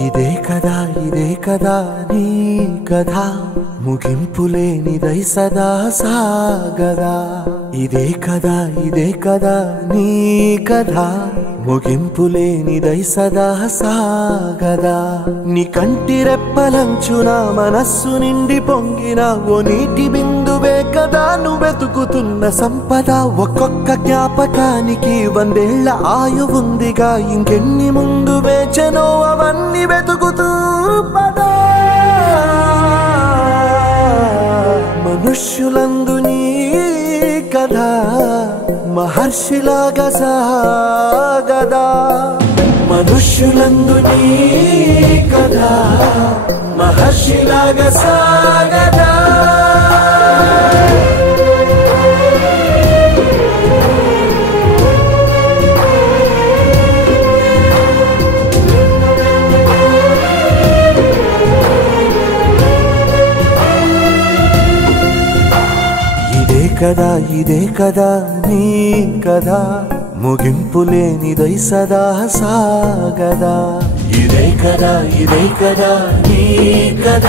ఇదే కదా నీ కథ ముగింపులేనిదై సదా సాగదా ఇదే కదా నీ కథ ముగింపులేనిదై సదా సాగదా నీ కంటి రెప్పలంచున మనస్సు నిండి పొంగిన ఓ నీటి బిందువే కదా నువ్వెతుకుతున్న సంపద ఒక్కొక్క జ్ఞాపకానికి 100 ఏళ్ల ఆయువుందిగా ఇంకెన్ని ముందు వేచెనో అవన్నీ వెతుకుతూ పదా మనుష్యులందు నీ కథ మహర్షిలాగా సాగదా మనుష్యులందు నీ కథ మహర్షిలాగా సాగదా ఇదే కదా నీ కథ ముగింపులేనిదై సదా సాగదా ఇదే కదా నీ కథ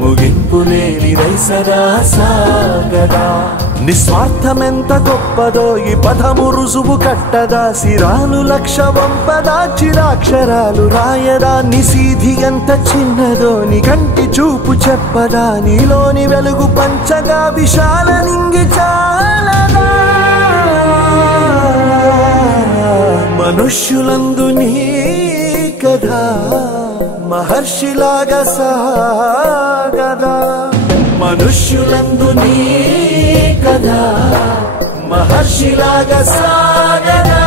ముగింపులేనిదై సదా సాగదా నిస్వార్థమెంత గొప్పదో ఈ పదము రుజువు కట్టదా సిరాలు లక్ష వంపదా చిరాక్షరాలు రాయదా నిసీధి ఎంత చిన్నదో నీ కంటి చూపు చెప్పదా నీలోని వెలుగు పంచగా విశాల నింగి చాలదా మనుష్యులందు నీ కథ మహర్షిలాగా సాగదా మనుష్యులందు నీ కథ మహర్షిలాగా సాగదా